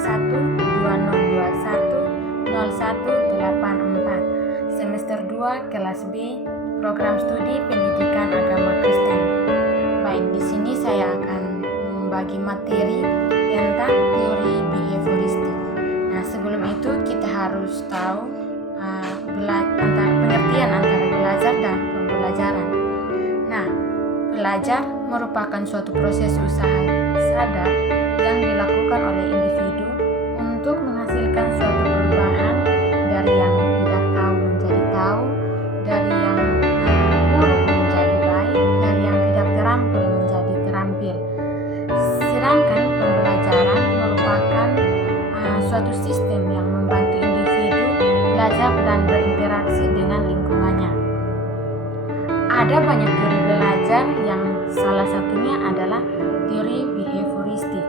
0120210184 semester 2 kelas B program studi pendidikan agama Kristen. Baik, di sini saya akan membagi materi tentang teori behavioristik. Nah, sebelum itu kita harus tahu pengertian antara belajar dan pembelajaran. Nah, belajar merupakan suatu proses usaha sadar yang dilakukan oleh individu untuk menghasilkan suatu perubahan dari yang tidak tahu menjadi tahu, dari yang buruk menjadi baik, dari yang tidak terampil menjadi terampil. Sedangkan pembelajaran merupakan suatu sistem yang membantu individu belajar dan berinteraksi dengan lingkungannya. Ada banyak teori belajar yang salah satunya adalah teori behavioristik.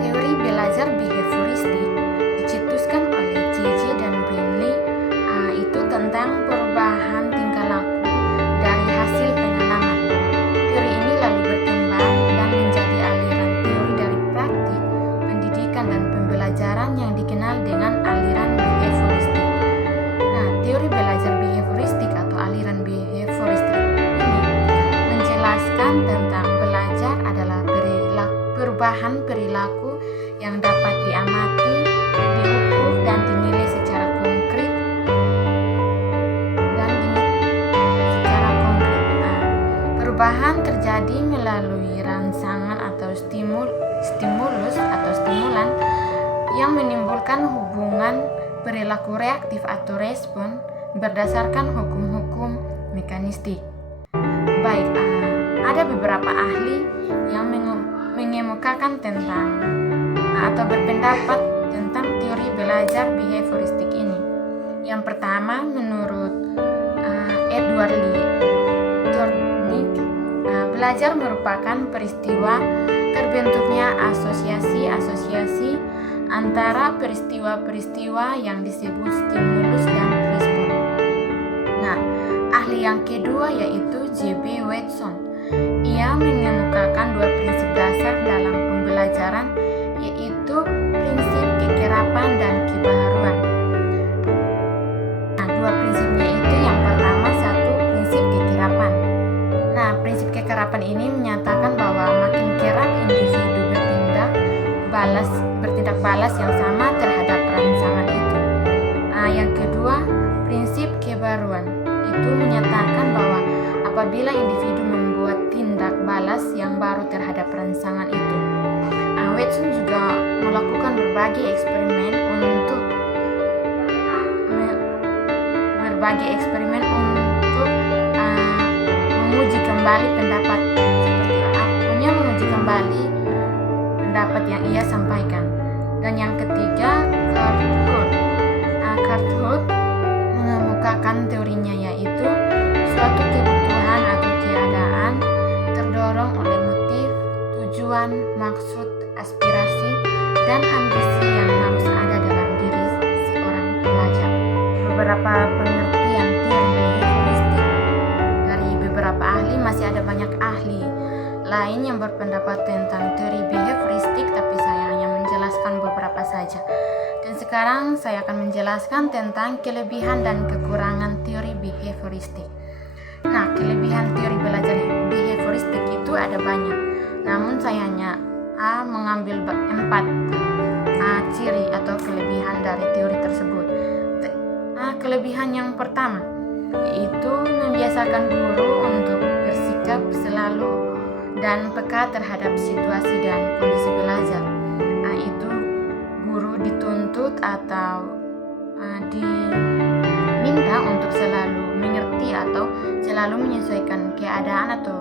Teori belajar behavioristik dicetuskan oleh J.J. dan Brinley, itu tentang perubahan tingkah laku dari hasil pengalaman. Teori ini lalu berkembang dan menjadi aliran teori dari praktik, pendidikan dan pembelajaran yang dikenal dengan aliran behavioristik. Nah, teori belajar behavioristik atau aliran behavioristik ini menjelaskan tentang belajar adalah perubahan perilaku yang dapat diamati, diukur dan dinilai secara konkret perubahan terjadi melalui rangsangan atau stimulus atau stimulan yang menimbulkan hubungan perilaku reaktif atau respon berdasarkan hukum-hukum mekanistik. Baik, ada beberapa ahli yang mengemukakan tentang atau berpendapat tentang teori belajar behavioristik ini. Yang pertama, menurut Edward Lee Thorndike, belajar merupakan peristiwa terbentuknya asosiasi-asosiasi antara peristiwa-peristiwa yang disebut stimulus dan respon. Nah, ahli yang kedua yaitu J.B. Watson. Ia mengemukakan dua prinsip dasar dalam pembelajaran, yaitu prinsip kekerapan dan kebaharuan. Nah, dua prinsipnya itu yang pertama, satu, prinsip kekerapan. Nah, prinsip kekerapan ini menyatakan bahwa makin kerap individu bertindak balas yang sama terhadap rangsangan itu. Yang kedua, prinsip kebaruan itu menyatakan bahwa apabila individu membuat tindak balas yang baru terhadap rangsangan itu. Watson juga melakukan berbagai eksperimen untuk menguji kembali pendapat yang ia sampaikan. Dan yang ketiga, Kurt Holt mengemukakan teorinya, yaitu suatu kebutuhan atau keadaan terdorong oleh motif, tujuan, maksud, aspirasi, dan ambisi yang harus ada dalam diri seorang pelajar. Beberapa pengertian teori behavioristik dari beberapa ahli, masih ada banyak ahli lain yang berpendapat tentang teori behavioristik, tapi saya hanya menjelaskan beberapa saja. Dan sekarang saya akan menjelaskan tentang kelebihan dan kekurangan teori behavioristik. Nah, kelebihan teori belajar behavioristik itu ada banyak, namun saya hanya mengambil 4 ciri atau kelebihan dari teori tersebut. Kelebihan yang pertama yaitu membiasakan guru untuk bersikap selalu dan peka terhadap situasi dan kondisi belajar. Itu guru dituntut atau diminta untuk selalu mengerti atau selalu menyesuaikan keadaan atau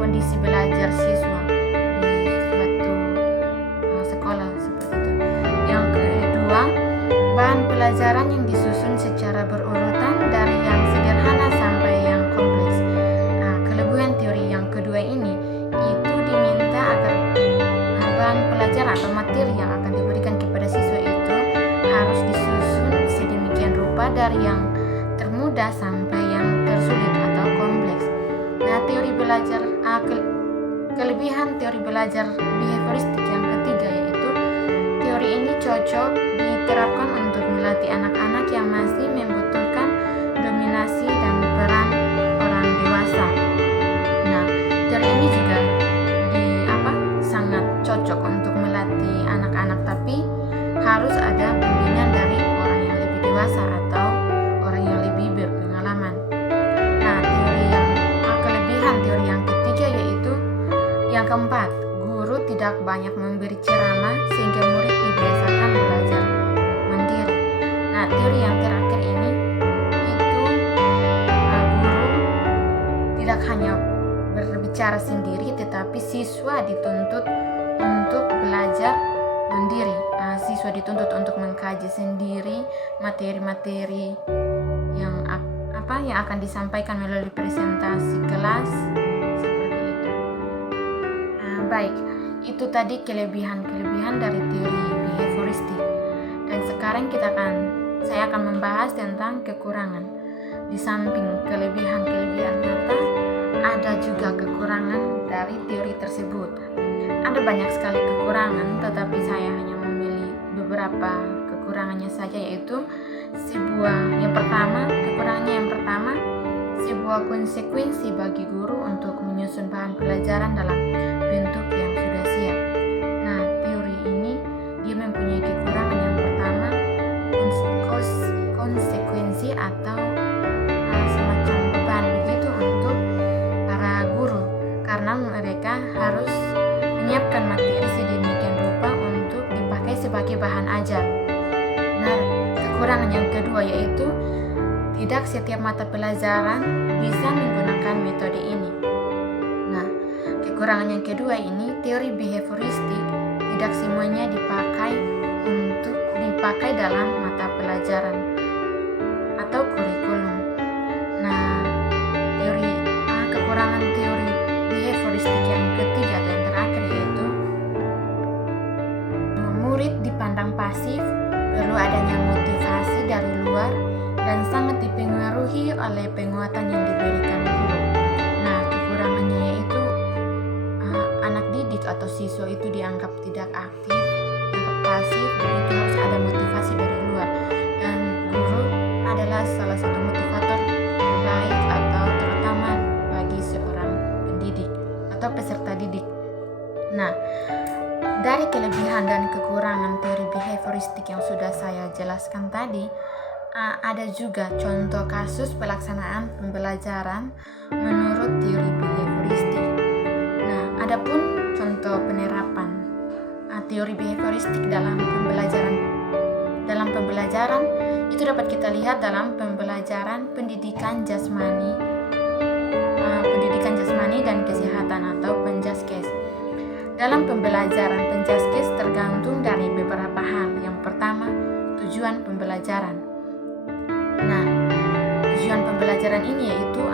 kondisi belajar siswa di suatu sekolah seperti itu. Yang kedua, bahan pelajaran yang disusun secara berurutan dari yang sederhana sampai yang kompleks. Kelebihan teori yang kedua ini itu diminta agar bahan pelajaran atau materi yang akan diberikan kepada siswa itu harus disusun sedemikian rupa dari yang termudah sampai yang tersulit atau kompleks. Nah, teori belajar kelebihan teori belajar behavioristik yang ketiga yaitu teori ini cocok diterapkan untuk melatih anak-anak yang masih membutuhkan dominasi dan peran orang dewasa. Nah, teori ini juga sangat cocok untuk melatih anak-anak, tapi harus ada bimbingan dari orang yang lebih dewasa atau orang yang lebih berpengalaman. Nah, kelebihan teori yang ketiga yaitu yang keempat, guru tidak banyak memberi ceramah sehingga murid dibiasakan belajar mandiri. Nah, teori yang terakhir ini itu guru tidak hanya berbicara sendiri, tetapi siswa dituntut untuk belajar mandiri. Siswa dituntut untuk mengkaji sendiri materi-materi yang akan disampaikan melalui presentasi kelas seperti itu. Baik, itu tadi kelebihan-kelebihan dari teori behavioristik. Dan sekarang saya akan membahas tentang kekurangan. Di samping kelebihan-kelebihan nyata, ada juga kekurangan dari teori tersebut. Ada banyak sekali kekurangan, tetapi saya hanya memilih beberapa kekurangannya saja, yaitu kekurangannya yang pertama, sebuah konsekuensi bagi guru untuk menyusun bahan pelajaran dalam bentuk yang sudah siap. Nah, teori ini dia mempunyai kekurangan yang pertama, konsekuensi atau semacam beban begitu untuk para guru, karena mereka harus menyiapkan materi sedemikian rupa untuk dipakai sebagai bahan ajar. Nah, kekurangan yang kedua yaitu tidak setiap mata pelajaran bisa menggunakan metode ini. Nah, kekurangan yang kedua ini, teori behavioristik tidak semuanya dipakai dalam mata pelajaran atau kurikulum. Nah, kekurangan teori behavioristik yang ketiga dan terakhir yaitu murid dipandang pasif, perlu adanya motivasi dari luar, dan sangat dipengaruhi oleh penguatan yang diberikan guru. Nah, kekurangannya yaitu anak didik atau siswa itu dianggap tidak aktif, dianggap pasif, begitu harus ada motivasi dari luar. Dan guru adalah salah satu motivator terbaik atau terutama bagi seorang pendidik atau peserta didik. Nah, dari kelebihan dan kekurangan teori behavioristik yang sudah saya jelaskan tadi, ada juga contoh kasus pelaksanaan pembelajaran menurut teori behavioristik. Nah, adapun contoh penerapan teori behavioristik dalam pembelajaran itu dapat kita lihat dalam pembelajaran pendidikan jasmani dan kesehatan atau penjaskes. Dalam pembelajaran penjaskes tergantung dari beberapa hal. Yang pertama, tujuan pembelajaran. Nah, tujuan pembelajaran ini yaitu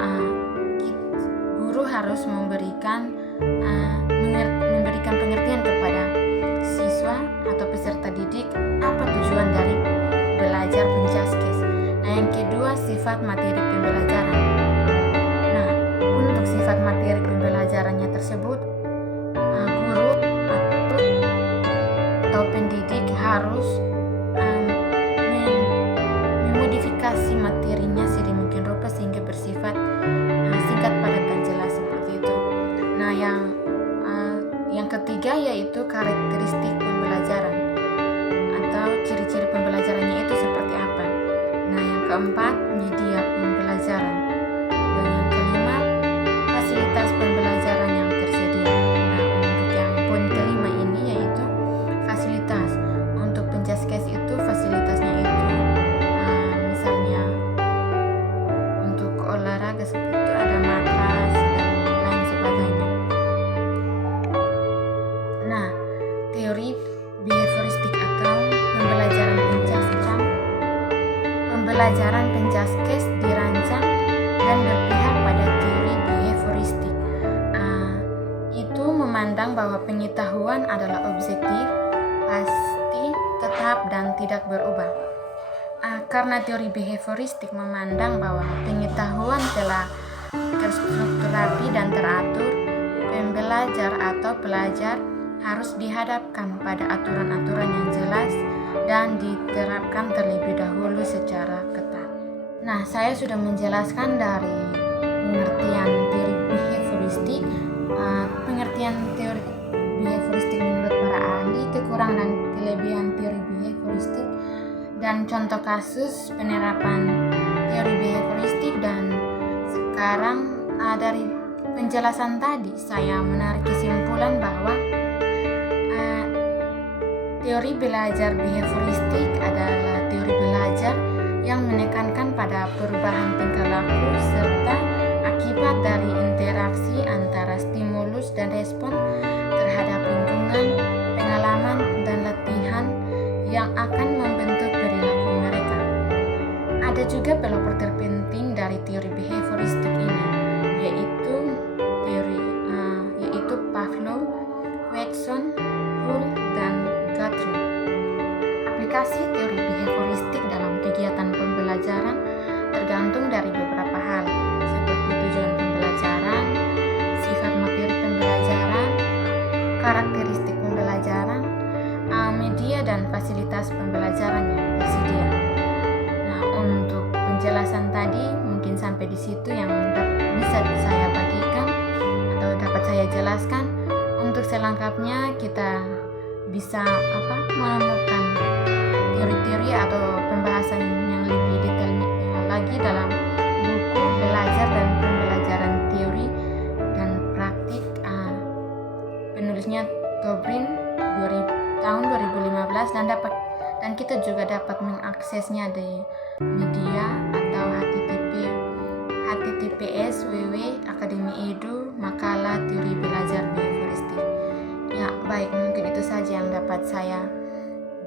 guru harus memberikan pengertian kepada siswa atau peserta didik apa tujuan dari belajar penjaskes. Nah, yang kedua, sifat materi pembelajaran. Nah, untuk sifat materi pembelajarannya tersebut, guru atau pendidik harus memodifikasi materinya sedemikian rupa sehingga bersifat singkat, padat, dan jelas seperti itu. Nah, yang ketiga yaitu karakteristik pembelajaran atau ciri-ciri pembelajarannya itu seperti apa. Nah, yang keempat, media pembelajaran. Dan yang kelima, fasilitas pembelajaran yang tersedia. Nah, untuk yang poin kelima ini yaitu fasilitas. Untuk penjaskes itu fasilitasnya itu misalnya untuk olahraga seperti itu ada matras dan lain sebagainya. Nah, teori behavioristik atau pembelajaran penjaskes dirancang dan berpihak pada teori behavioristik. Itu memandang bahwa pengetahuan adalah objektif, pasti, tetap, dan tidak berubah. Karena teori behavioristik memandang bahwa pengetahuan telah terstruktur rapi dan teratur, pembelajar atau pelajar harus dihadapkan pada aturan-aturan yang jelas dan diterapkan terlebih dahulu secara ketat. Nah, saya sudah menjelaskan dari pengertian teori behavioristik, pengertian teori behavioristik menurut para ahli, kekurangan dan kelebihan teori behavioristik, dan contoh kasus penerapan teori behavioristik. Dan sekarang dari penjelasan tadi saya menarik kesimpulan bahwa teori belajar behavioristik adalah teori belajar yang menekankan pada perubahan tingkah laku serta akibat dari interaksi antara stimulus dan respon terhadap lingkungan, pengalaman, dan latihan yang akan membentuk perilaku mereka. Ada juga pelopor terpenting dari teori behavioristik ini, yaitu Pavlov, Watson, Hull, dan Guthrie. Aplikasi teori behavioristik dalam kegiatan pembelajaran tergantung dari beberapa hal, seperti tujuan pembelajaran, sifat materi pembelajaran, karakteristik pembelajaran, media dan fasilitas pembelajaran yang tersedia. Nah, untuk penjelasan tadi mungkin sampai di situ yang bisa saya bagikan atau dapat saya jelaskan. Untuk selengkapnya kita bisa menemukan teori-teori atau pembahasan yang lebih detail lagi dalam buku Belajar dan Pembelajaran Teori dan Praktik, penulisnya Tobrin tahun 2015, dan kita juga dapat mengaksesnya di media atau https://www.akademi.edu makalah teori belajar behavioristik. Ya, baik, mungkin itu saja yang dapat saya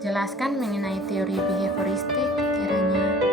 jelaskan mengenai teori behavioristik. Kiranya